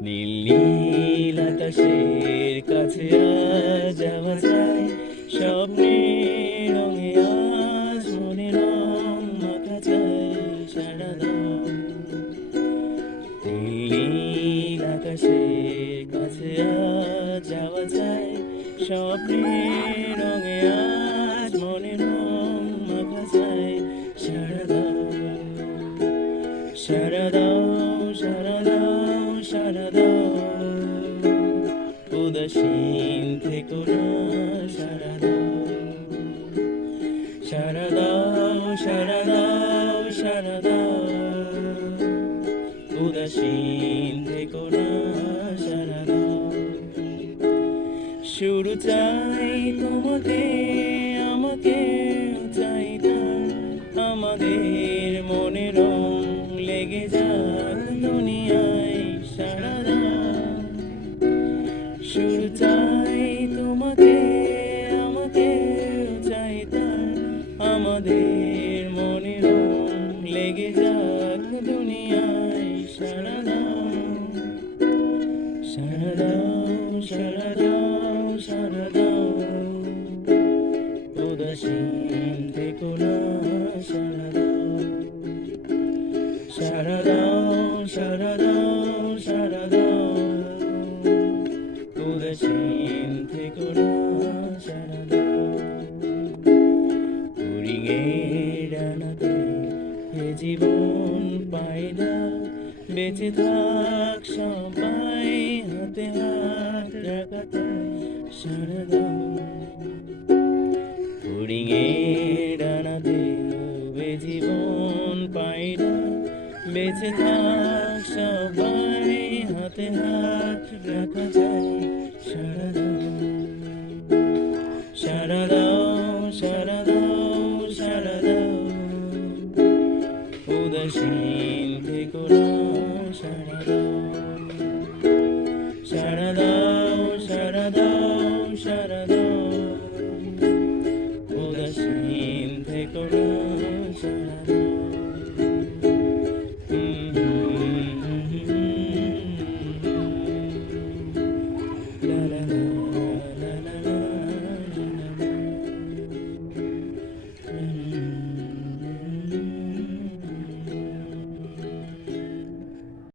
নীল নীল আকাশের কাছে যাওয়া যায় স্বপ্নের রঙে আজ মনে রং মাথা চাই সারা নীল নীল কাছে যাওয়া যায় স্বপ্নের রঙে আজ মনে রং মাথা চাই সারা সারা সারা উদাসীন থেকো না সারা দাও শুরু চাই তোমাকে আমাকে চাই তার আমাদের মনে রং লেগে যাক দুনিয়ায় দুনিয়ায় সারা দাও সারা দাও সারা দাও সারা দাও উদাসীন থেকো না সারা দাও সারা দাও সারা দাও সারা দাও উদাসীন থেকো না সারা দাও উড়িয়ে ডানাতে এ তাই বেঁচে থাক, সবাই হাতে হাত রাখা তাই সারদা ফুড়িয়ে ডানাতে হবে জীবন পাই ডাক বেঁচে থাক, সবাই হাতে হাত রাখা যায় সারদা সারদা উদাসীন থেকো না সারা সারা দাও সারা দাও সারা দাও। La la la